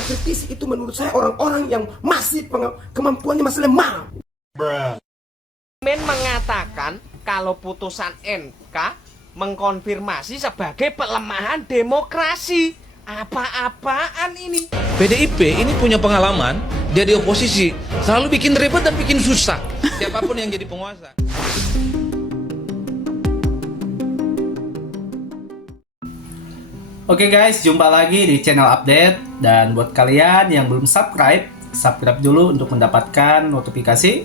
mengkritisi itu menurut saya orang-orang yang masih kemampuannya masih lemah. Men mengatakan kalau putusan MK mengkonfirmasi sebagai pelemahan demokrasi. Apa-apaan ini? PDIP ini punya pengalaman, dia di oposisi selalu bikin ribet dan bikin susah siapapun yang jadi penguasa. Oke guys, jumpa lagi di channel update. Dan buat kalian yang belum subscribe dulu untuk mendapatkan notifikasi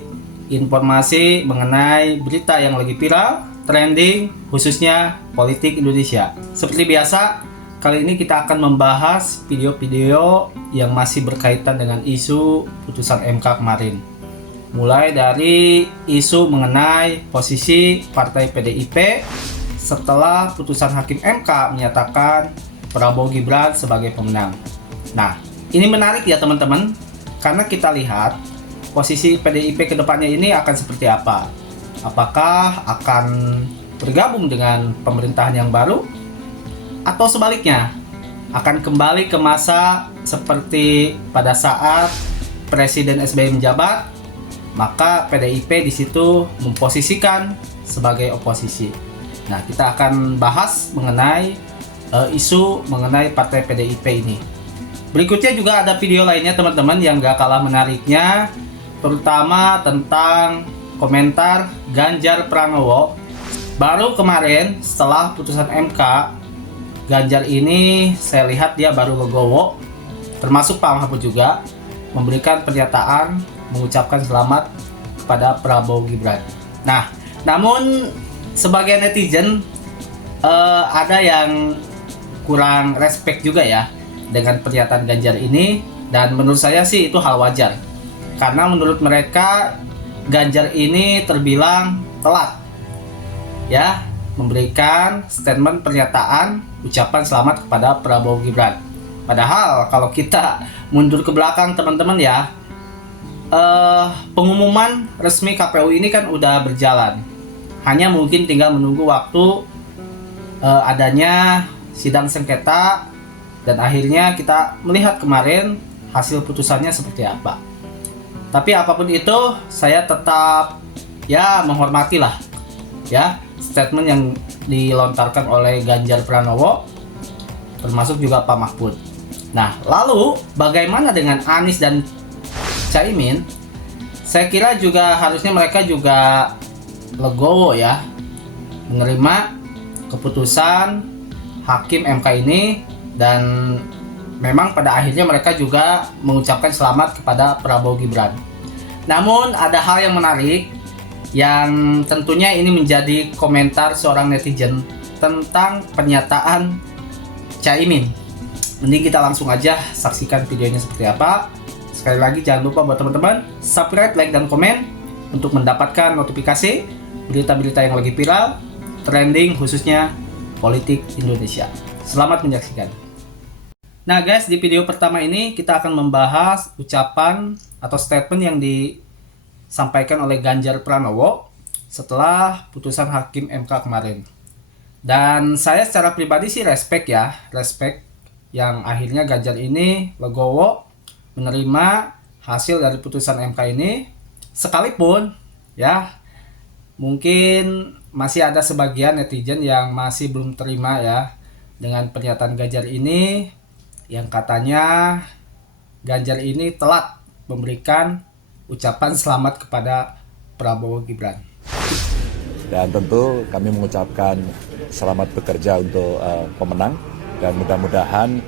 informasi mengenai berita yang lagi viral, trending, khususnya politik Indonesia. Seperti biasa, kali ini kita akan membahas video-video yang masih berkaitan dengan isu putusan MK kemarin. Mulai dari isu mengenai posisi partai PDIP setelah putusan Hakim MK menyatakan Prabowo Gibran sebagai pemenang. Nah, ini menarik ya teman-teman, karena kita lihat posisi PDIP kedepannya ini akan seperti apa. Apakah akan bergabung dengan pemerintahan yang baru, atau sebaliknya akan kembali ke masa seperti pada saat Presiden SBY menjabat, maka PDIP di situ memposisikan sebagai oposisi. Nah, kita akan bahas mengenai isu mengenai partai PDIP ini. Berikutnya juga ada video lainnya teman-teman yang gak kalah menariknya, terutama tentang komentar Ganjar Pranowo. Baru kemarin setelah putusan MK, Ganjar ini saya lihat dia baru legowo, termasuk Pak Mahfud juga, memberikan pernyataan mengucapkan selamat kepada Prabowo Gibran. Nah, namun sebagai netizen ada yang kurang respect juga ya dengan pernyataan Ganjar ini, dan menurut saya sih itu hal wajar, karena menurut mereka Ganjar ini terbilang telat ya memberikan statement pernyataan ucapan selamat kepada Prabowo Gibran. Padahal kalau kita mundur ke belakang teman-teman ya, pengumuman resmi KPU ini kan udah berjalan, hanya mungkin tinggal menunggu waktu adanya sidang sengketa, dan akhirnya kita melihat kemarin hasil putusannya seperti apa. Tapi apapun itu, saya tetap ya menghormati lah ya statement yang dilontarkan oleh Ganjar Pranowo, termasuk juga Pak Mahfud. Nah, lalu bagaimana dengan Anies dan Caimin? Saya kira juga harusnya mereka juga legowo ya menerima keputusan Hakim MK ini, dan memang pada akhirnya mereka juga mengucapkan selamat kepada Prabowo Gibran. Namun ada hal yang menarik yang tentunya ini menjadi komentar seorang netizen tentang pernyataan Caimin. Mending kita langsung aja saksikan videonya seperti apa. Sekali lagi jangan lupa buat teman-teman subscribe, like, dan komen untuk mendapatkan notifikasi berita-berita yang lagi viral, trending, khususnya politik Indonesia. Selamat menyaksikan. Nah guys, di video pertama ini kita akan membahas ucapan atau statement yang disampaikan oleh Ganjar Pranowo setelah putusan Hakim MK kemarin. Dan saya secara pribadi sih respect yang akhirnya Ganjar ini legowo menerima hasil dari putusan MK ini, sekalipun ya mungkin masih ada sebagian netizen yang masih belum terima ya dengan pernyataan Ganjar ini, yang katanya Ganjar ini telat memberikan ucapan selamat kepada Prabowo Gibran. Dan tentu kami mengucapkan selamat bekerja untuk pemenang, dan mudah-mudahan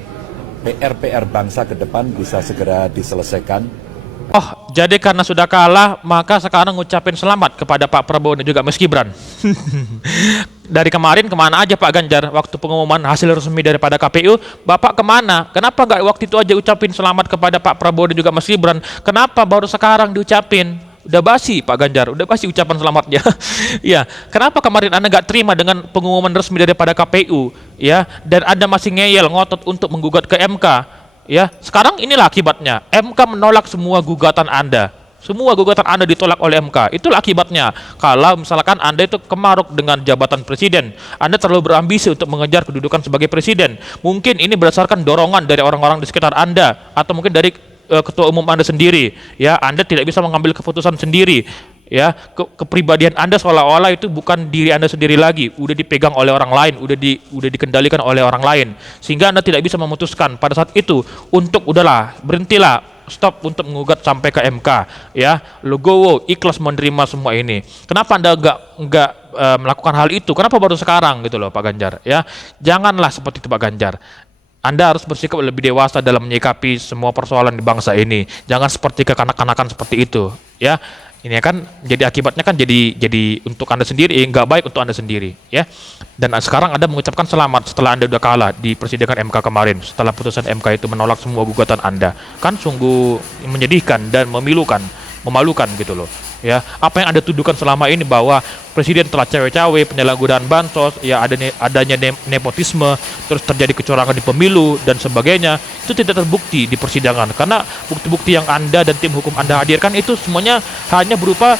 PR bangsa ke depan bisa segera diselesaikan. Oh, jadi karena sudah kalah, maka sekarang ngucapin selamat kepada Pak Prabowo dan juga Mas Gibran. Dari kemarin kemana aja Pak Ganjar waktu pengumuman hasil resmi daripada KPU? Bapak kemana? Kenapa nggak waktu itu aja ucapin selamat kepada Pak Prabowo dan juga Mas Gibran? Kenapa baru sekarang diucapin? Udah basi Pak Ganjar, udah basi ucapan selamatnya. Ya, kenapa kemarin Anda nggak terima dengan pengumuman resmi daripada KPU? Ya, dan Anda masih ngeyel ngotot untuk menggugat ke MK. Ya, sekarang inilah akibatnya. MK menolak semua gugatan Anda. Semua gugatan Anda ditolak oleh MK. Itulah akibatnya. Kalau misalkan Anda itu kemaruk dengan jabatan presiden, Anda terlalu berambisi untuk mengejar kedudukan sebagai presiden. Mungkin ini berdasarkan dorongan dari orang-orang di sekitar Anda, atau mungkin dari ketua umum Anda sendiri. Ya, Anda tidak bisa mengambil keputusan sendiri. Ya, kepribadian Anda seolah-olah itu bukan diri Anda sendiri lagi, udah dipegang oleh orang lain, udah dikendalikan oleh orang lain, sehingga Anda tidak bisa memutuskan pada saat itu untuk udahlah, berhentilah, stop untuk mengugat sampai ke MK. Ya, legowo, ikhlas menerima semua ini. Kenapa Anda nggak melakukan hal itu? Kenapa baru sekarang gitu loh, Pak Ganjar? Ya, janganlah seperti itu, Pak Ganjar. Anda harus bersikap lebih dewasa dalam menyikapi semua persoalan di bangsa ini. Jangan seperti kekanak-kanakan seperti itu, ya. Ini kan jadi akibatnya kan jadi untuk Anda sendiri, nggak baik untuk Anda sendiri, ya. Dan sekarang Anda mengucapkan selamat setelah Anda udah kalah di persidangan MK kemarin, setelah putusan MK itu menolak semua gugatan Anda. Kan sungguh menyedihkan dan memalukan gitu loh. Ya, apa yang Anda tuduhkan selama ini bahwa presiden telah cawe-cawe, penyalahgunaan bansos, ya adanya nepotisme, terus terjadi kecurangan di pemilu dan sebagainya, itu tidak terbukti di persidangan, karena bukti-bukti yang Anda dan tim hukum Anda hadirkan itu semuanya hanya berupa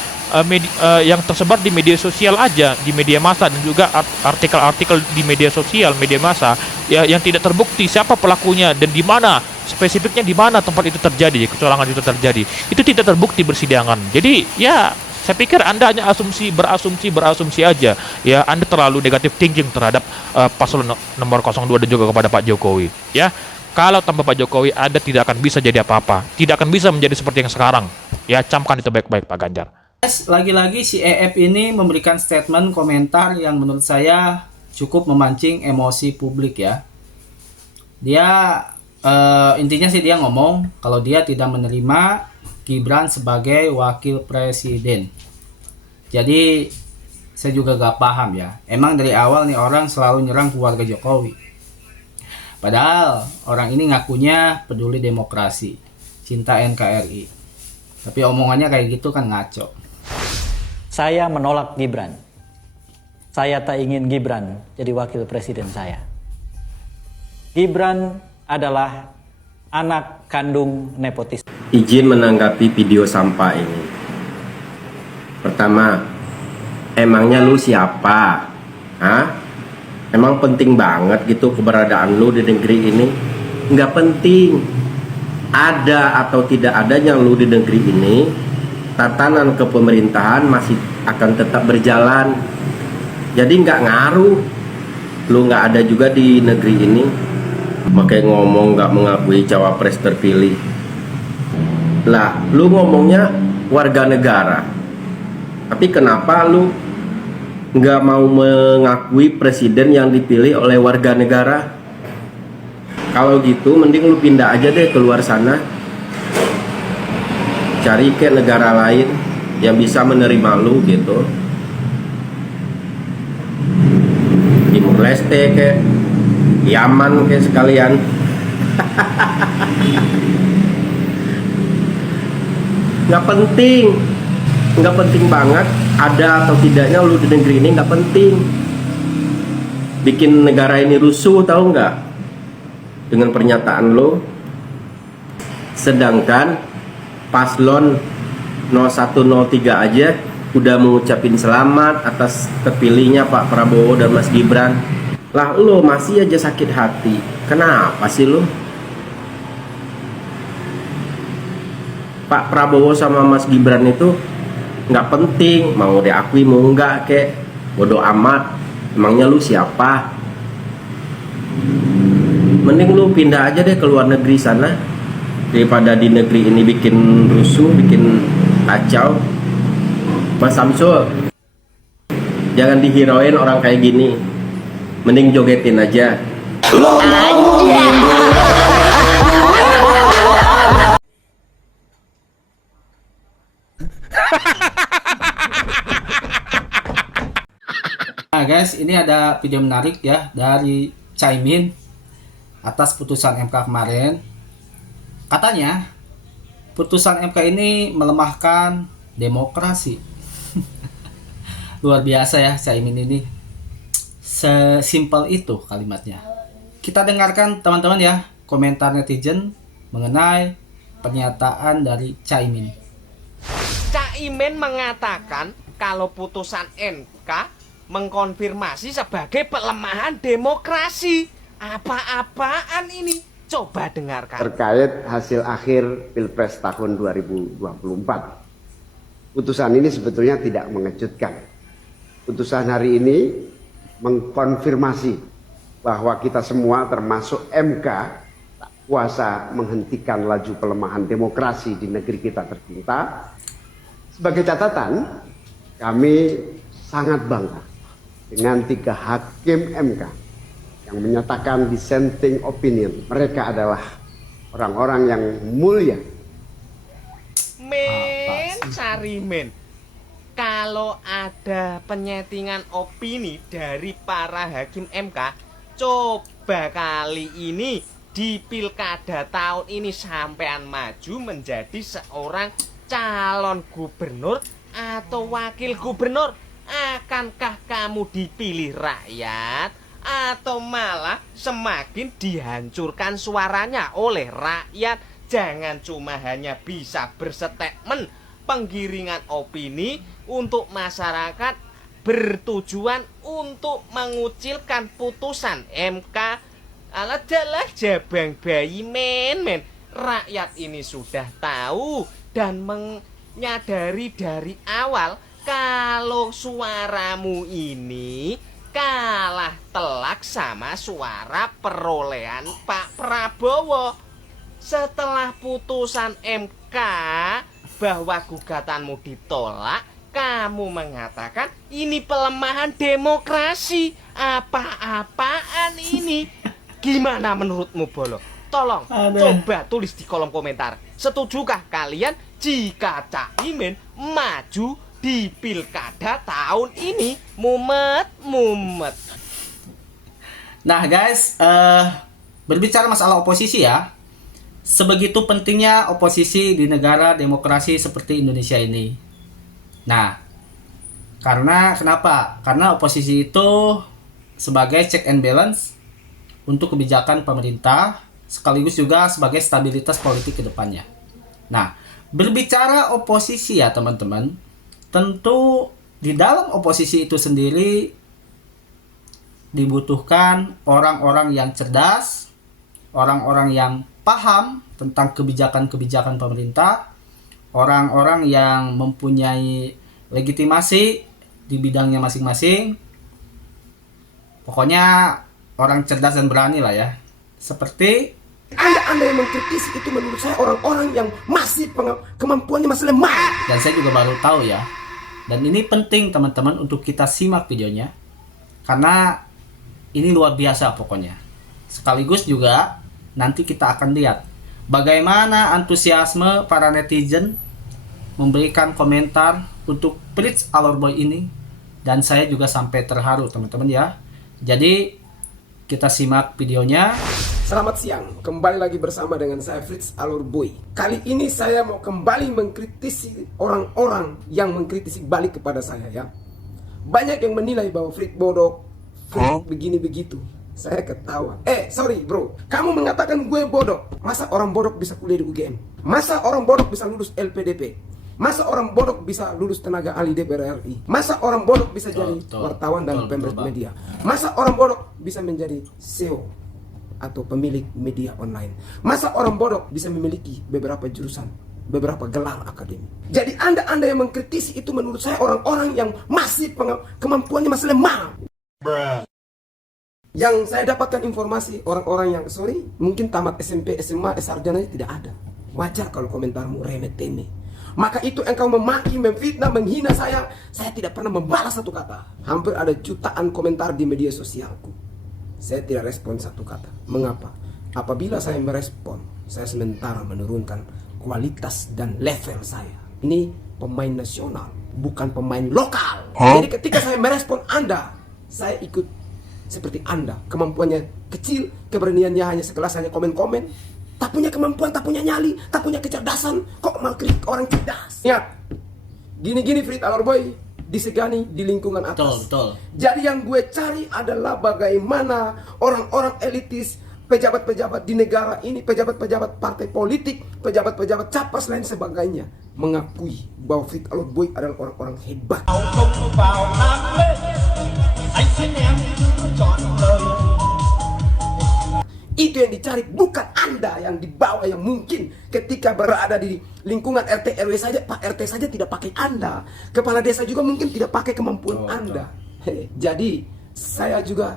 yang tersebar di media sosial aja, di media massa, dan juga artikel-artikel di media sosial, media massa, ya, yang tidak terbukti siapa pelakunya dan di mana spesifiknya, di mana tempat itu terjadi, kecurangan itu terjadi. Itu tidak terbukti bersidangan. Jadi ya, saya pikir Anda hanya berasumsi aja. Ya, Anda terlalu negatif thinking terhadap paslon nomor 02 dan juga kepada Pak Jokowi. Ya, kalau tanpa Pak Jokowi Anda tidak akan bisa jadi apa-apa, tidak akan bisa menjadi seperti yang sekarang. Ya, camkan itu baik-baik, Pak Ganjar. Lagi-lagi si EF ini memberikan statement komentar yang menurut saya cukup memancing emosi publik ya. Dia intinya sih dia ngomong kalau dia tidak menerima Gibran sebagai wakil presiden. Jadi saya juga gak paham ya. Emang dari awal nih orang selalu nyerang keluarga Jokowi. Padahal orang ini ngakunya peduli demokrasi, cinta NKRI. Tapi omongannya kayak gitu kan ngaco. Saya menolak Gibran. Saya tak ingin Gibran jadi wakil presiden saya. Gibran adalah anak kandung nepotis. Izin menanggapi video sampah ini. Pertama, emangnya lu siapa? Hah? Emang penting banget gitu keberadaan lu di negeri ini? Nggak penting. Ada atau tidak adanya lu di negeri ini, tatanan kepemerintahan masih akan tetap berjalan. Jadi nggak ngaruh lu nggak ada juga di negeri ini. Makanya ngomong nggak mengakui cawapres terpilih. Lah, lu ngomongnya warga negara, tapi kenapa lu nggak mau mengakui presiden yang dipilih oleh warga negara? Kalau gitu mending lu pindah aja deh keluar sana, cari ke negara lain yang bisa menerima lu gitu. Timur Leste ke Yaman ke sekalian. Nggak penting banget ada atau tidaknya lu di negeri ini, nggak penting. Bikin negara ini rusuh, tahu nggak, dengan pernyataan lo. Sedangkan paslon 0103 aja udah mengucapin selamat atas terpilihnya Pak Prabowo dan Mas Gibran. Lah lo masih aja sakit hati. Kenapa sih lo? Pak Prabowo sama Mas Gibran itu nggak penting, mau diakui mau enggak kek, bodoh amat. Emangnya lu siapa? Mending lu pindah aja deh ke luar negeri sana, daripada di negeri ini bikin rusuh, bikin kacau. Mas Samsul, jangan dihirauin orang kayak gini. Mending jogetin aja. Nah guys, ini ada video menarik ya dari Caimin atas putusan MK kemarin. Katanya putusan MK ini melemahkan demokrasi. Luar biasa ya Caimin ini. Sesimpel itu kalimatnya. Kita dengarkan teman-teman ya komentar netizen mengenai pernyataan dari Caimin. Caimin mengatakan kalau putusan MK mengkonfirmasi sebagai pelemahan demokrasi. Apa-apaan ini? Coba dengarkan. Terkait hasil akhir Pilpres tahun 2024. Putusan ini sebetulnya tidak mengejutkan. Putusan hari ini mengkonfirmasi bahwa kita semua termasuk MK tak kuasa menghentikan laju pelemahan demokrasi di negeri kita tercinta. Sebagai catatan, kami sangat bangga dengan 3 hakim MK yang menyatakan dissenting opinion. Mereka adalah orang-orang yang mulia. Carimin, kalau ada penyetingan opini dari para hakim MK, coba kali ini di pilkada tahun ini sampean maju menjadi seorang calon gubernur atau wakil gubernur, akankah kamu dipilih rakyat atau malah semakin dihancurkan suaranya oleh rakyat? Jangan cuma hanya bisa berstatement penggiringan opini untuk masyarakat bertujuan untuk mengucilkan putusan MK. Alah jalah jabang bayi men. Rakyat ini sudah tahu dan menyadari dari awal kalau suaramu ini kalah telak sama suara perolehan Pak Prabowo. Setelah putusan MK bahwa gugatanmu ditolak, kamu mengatakan ini pelemahan demokrasi. Apa-apaan ini? Gimana menurutmu, Bolo? Tolong coba tulis di kolom komentar. Setujukah kalian jika Caimin maju di pilkada tahun ini? Mumet. Nah guys, berbicara masalah oposisi ya, sebegitu pentingnya oposisi di negara demokrasi seperti Indonesia ini. Nah, kenapa? Karena oposisi itu sebagai check and balance untuk kebijakan pemerintah, sekaligus juga sebagai stabilitas politik ke depannya. Nah, berbicara oposisi ya teman-teman, tentu di dalam oposisi itu sendiri dibutuhkan orang-orang yang cerdas, orang-orang yang paham tentang kebijakan-kebijakan pemerintah, orang-orang yang mempunyai legitimasi di bidangnya masing-masing. Pokoknya orang cerdas dan berani lah ya. Seperti Anda yang mengkritisi itu menurut saya orang-orang yang masih kemampuannya masih lemah. dan saya juga baru tahu ya. Dan ini penting teman-teman untuk kita simak videonya, karena ini luar biasa pokoknya. Sekaligus juga nanti kita akan lihat bagaimana antusiasme para netizen memberikan komentar untuk Fritz Alorboy ini. Dan saya juga sampai terharu teman-teman ya. Jadi kita simak videonya. Selamat siang, kembali lagi bersama dengan saya Fritz Alorboy. Kali ini saya mau kembali mengkritisi orang-orang yang mengkritisi balik kepada saya ya. Banyak yang menilai bahwa Fritz bodoh, Fritz begini begitu. Saya ketawa. Sorry bro, kamu mengatakan gue bodoh. Masa orang bodoh bisa kuliah di UGM? Masa orang bodoh bisa lulus LPDP? Masa orang bodoh bisa lulus tenaga ahli DPR RI? Masa orang bodoh bisa jadi wartawan dan pemret media? Masa orang bodoh bisa menjadi CEO atau pemilik media online? Masa orang bodoh bisa memiliki beberapa jurusan, beberapa gelar akademik? Jadi anda yang mengkritisi itu menurut saya orang-orang yang masih kemampuannya masih lemah. Yang saya dapatkan informasi orang-orang yang mungkin tamat SMP, SMA, sarjana tidak ada. Wajar kalau komentarmu remeh-temeh. Maka itu engkau memaki, memfitnah, menghina saya tidak pernah membalas satu kata. Hampir ada jutaan komentar di media sosialku. Saya tidak respon satu kata. Mengapa? Apabila saya merespon, saya sementara menurunkan kualitas dan level saya. Ini pemain nasional, bukan pemain lokal. Jadi ketika saya merespon Anda, saya ikut seperti Anda. Kemampuannya kecil, keberaniannya hanya sekelas hanya komen-komen. Tak punya kemampuan, tak punya nyali, tak punya kecerdasan. Kok mau kritik orang cerdas? Ingat, gini-gini Fritz Alorboy disegani di lingkungan atas. Betul. Jadi yang gue cari adalah bagaimana orang-orang elitis, pejabat-pejabat di negara ini, pejabat-pejabat partai politik, pejabat-pejabat capres lain sebagainya mengakui bahwa Fit Alot Boy adalah orang-orang hebat. Itu yang dicari, bukan Anda yang di bawah yang mungkin ketika berada di lingkungan RT RW saja, Pak RT saja tidak pakai Anda. Kepala desa juga mungkin tidak pakai kemampuan Anda. Jadi saya juga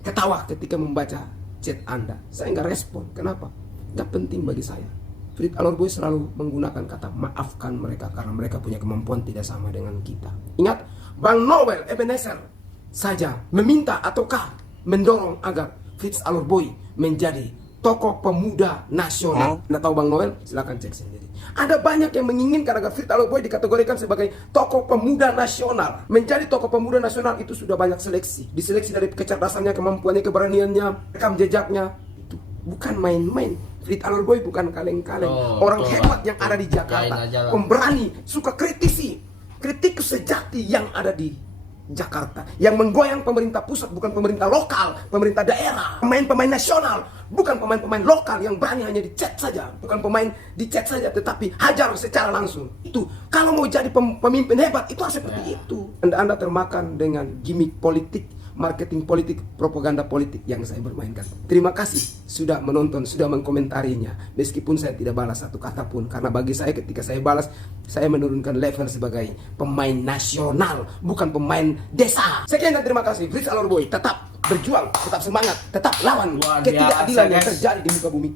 ketawa ketika membaca chat Anda. Saya nggak respon. Kenapa? Nggak penting bagi saya. Fit Alot Boy selalu menggunakan kata maafkan mereka karena mereka punya kemampuan tidak sama dengan kita. Ingat, Bang Noel Ebenezer saja meminta ataukah mendorong agar Fit Alot Boy menjadi tokoh pemuda nasional. Anda tahu Bang Noel? Silakan cek sendiri. Ada banyak yang menginginkan agar Fit Alot Boy dikategorikan sebagai tokoh pemuda nasional. Menjadi tokoh pemuda nasional itu sudah banyak seleksi. Diseleksi dari kecerdasannya, kemampuannya, keberaniannya, rekam jejaknya. Itu bukan main-main. Fit Alot Boy bukan kaleng-kaleng. Orang hebat yang ada di Jakarta. Pemberani, suka kritisi. Kritikus sejati yang ada di Jakarta, yang menggoyang pemerintah pusat, bukan pemerintah lokal, pemerintah daerah, pemain-pemain nasional, bukan pemain-pemain lokal yang berani hanya dicat saja, bukan pemain dicat saja, tetapi hajar secara langsung. Itu kalau mau jadi pemimpin hebat itu harus seperti itu. Anda termakan dengan gimmick politik, marketing politik, propaganda politik yang saya bermainkan. Terima kasih sudah menonton, sudah mengkomentarinya. Meskipun saya tidak balas satu kata pun, karena bagi saya ketika saya balas, saya menurunkan level sebagai pemain nasional, bukan pemain desa. Sekian dan terima kasih. Fit Alot Boy tetap berjuang, tetap semangat, tetap lawan ketidakadilan yang terjadi di muka bumi.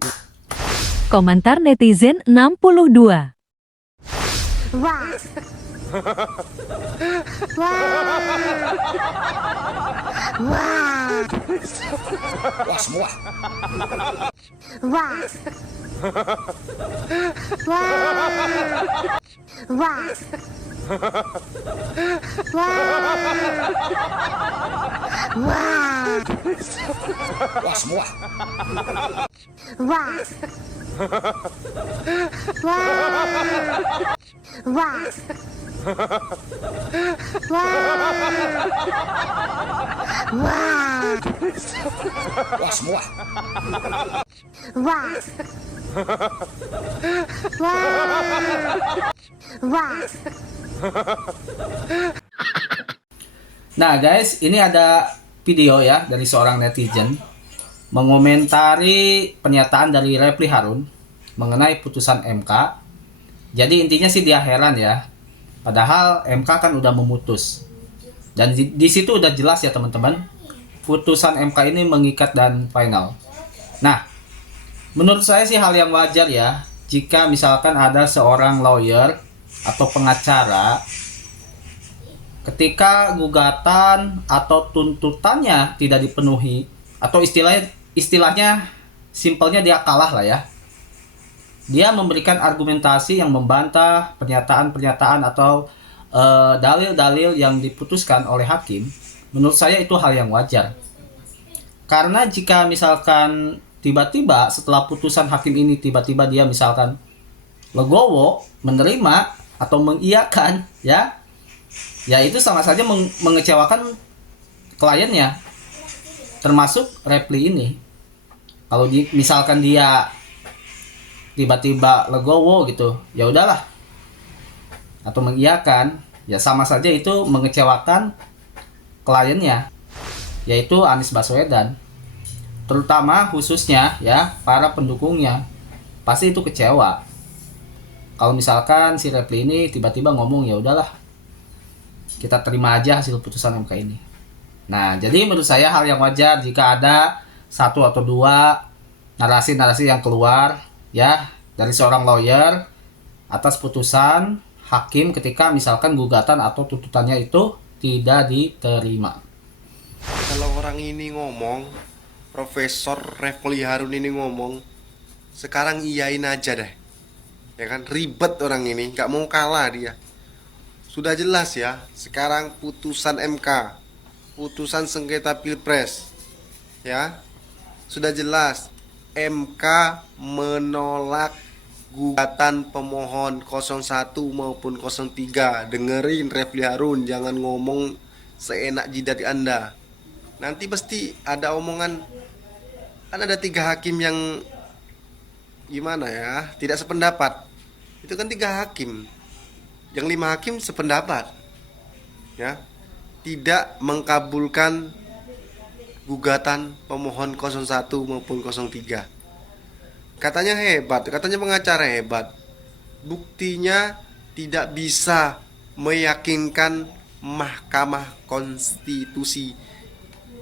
Komentar netizen 62. Wah. Wah. Wah semua. Wah. Wah. Wah. Wah. Wah semua. Wah. Wah. Wah. Wah semua. Wah. Wah. Nah guys, ini ada video ya dari seorang netizen mengomentari pernyataan dari Refli Harun mengenai putusan MK. Jadi intinya sih dia heran ya. Padahal MK kan udah memutus. Dan di situ udah jelas ya teman-teman. Putusan MK ini mengikat dan final. Nah, menurut saya sih hal yang wajar ya jika misalkan ada seorang lawyer atau pengacara ketika gugatan atau tuntutannya tidak dipenuhi atau istilahnya simpelnya dia kalah lah ya. Dia memberikan argumentasi yang membantah pernyataan-pernyataan atau dalil-dalil yang diputuskan oleh hakim. Menurut saya itu hal yang wajar. Karena jika misalkan tiba-tiba setelah putusan hakim ini tiba-tiba dia misalkan legowo, menerima atau mengiyakan ya itu sama saja mengecewakan kliennya, termasuk Refli ini. Kalau misalkan dia tiba-tiba legowo gitu, ya udahlah, atau mengiyakan, ya sama saja itu mengecewakan kliennya, yaitu Anies Baswedan. Terutama khususnya ya para pendukungnya pasti itu kecewa. Kalau misalkan si Refli ini tiba-tiba ngomong ya udahlah, kita terima aja hasil putusan MK ini. Nah, jadi menurut saya hal yang wajar jika ada satu atau dua narasi-narasi yang keluar ya dari seorang lawyer atas putusan hakim ketika misalkan gugatan atau tuntutannya itu tidak diterima. Kalau orang ini ngomong, Profesor Refli Harun ini ngomong, sekarang iyain aja deh. Ya kan, ribet orang ini, gak mau kalah dia. Sudah jelas ya, sekarang putusan MK, putusan sengketa Pilpres, ya sudah jelas MK menolak gugatan pemohon 01 maupun 03. Dengerin Refli Harun, jangan ngomong seenak jidat Anda. Nanti pasti ada omongan Kan ada 3 hakim yang gimana ya, tidak sependapat. Itu kan 3 hakim. Yang 5 hakim sependapat. Ya. Tidak mengkabulkan gugatan pemohon 01 maupun 03. Katanya hebat, katanya pengacara hebat. Buktinya tidak bisa meyakinkan Mahkamah Konstitusi.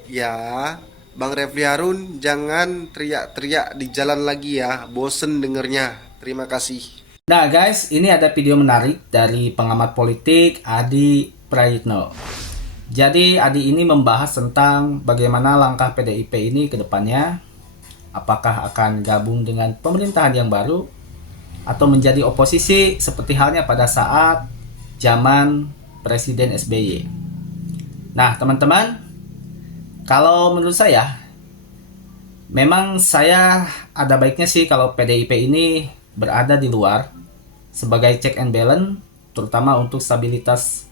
Ya, Bang Refli Harun, jangan teriak-teriak di jalan lagi ya, bosen dengernya. Terima kasih. Nah guys, ini ada video menarik dari pengamat politik Adi Prayitno. Jadi Adi ini membahas tentang bagaimana langkah PDIP ini ke depannya. Apakah akan gabung dengan pemerintahan yang baru atau menjadi oposisi seperti halnya pada saat zaman Presiden SBY. Nah teman-teman, kalau menurut saya, memang saya ada baiknya sih kalau PDIP ini berada di luar sebagai check and balance, terutama untuk stabilitas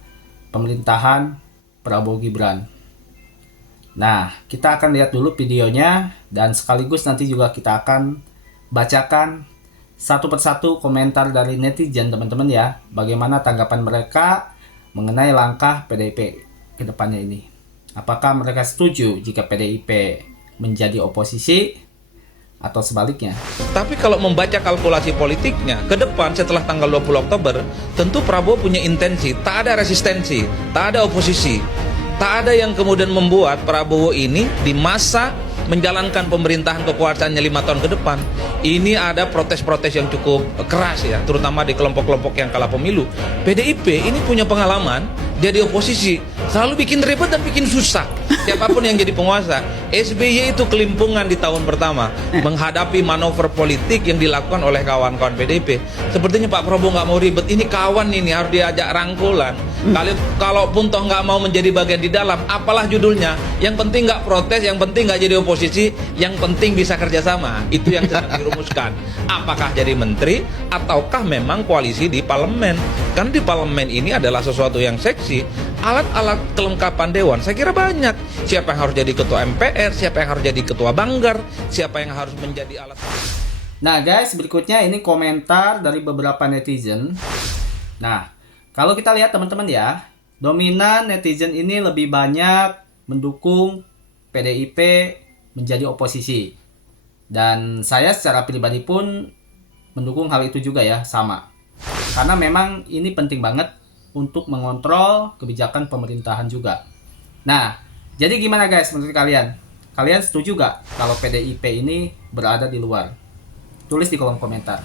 pemerintahan Prabowo Gibran. Nah, kita akan lihat dulu videonya dan sekaligus nanti juga kita akan bacakan satu persatu komentar dari netizen teman-teman ya, bagaimana tanggapan mereka mengenai langkah PDIP ke depannya ini. Apakah mereka setuju jika PDIP menjadi oposisi atau sebaliknya? Tapi kalau membaca kalkulasi politiknya, ke depan setelah tanggal 20 Oktober, tentu Prabowo punya intensi, tak ada resistensi, tak ada oposisi. Tak ada yang kemudian membuat Prabowo ini di masa menjalankan pemerintahan kekuasaannya 5 tahun ke depan, ini ada protes-protes yang cukup keras ya, terutama di kelompok-kelompok yang kalah pemilu. PDIP ini punya pengalaman, jadi oposisi, selalu bikin ribet dan bikin susah siapapun yang jadi penguasa. SBY itu kelimpungan di tahun pertama menghadapi manuver politik yang dilakukan oleh kawan-kawan PDIP. Sepertinya Pak Prabowo nggak mau ribet, ini kawan ini harus diajak rangkulan. Kalaupun toh nggak mau menjadi bagian di dalam, apalah judulnya, yang penting nggak protes, yang penting nggak jadi oposisi, yang penting bisa kerjasama. Itu yang sedang dirumuskan. Apakah jadi menteri ataukah memang koalisi di parlemen? Karena di parlemen ini adalah sesuatu yang seksi. Alat-alat kelengkapan dewan saya kira banyak. Siapa yang harus jadi ketua MPR, siapa yang harus jadi ketua Banggar, siapa yang harus menjadi alat. Nah guys, berikutnya ini komentar dari beberapa netizen. Nah, kalau kita lihat teman-teman ya, dominan netizen ini lebih banyak mendukung PDIP menjadi oposisi. Dan saya secara pribadi pun mendukung hal itu juga ya, sama. Karena memang ini penting banget untuk mengontrol kebijakan pemerintahan juga. Nah, jadi gimana guys menurut kalian? Kalian setuju gak kalau PDIP ini berada di luar? Tulis di kolom komentar.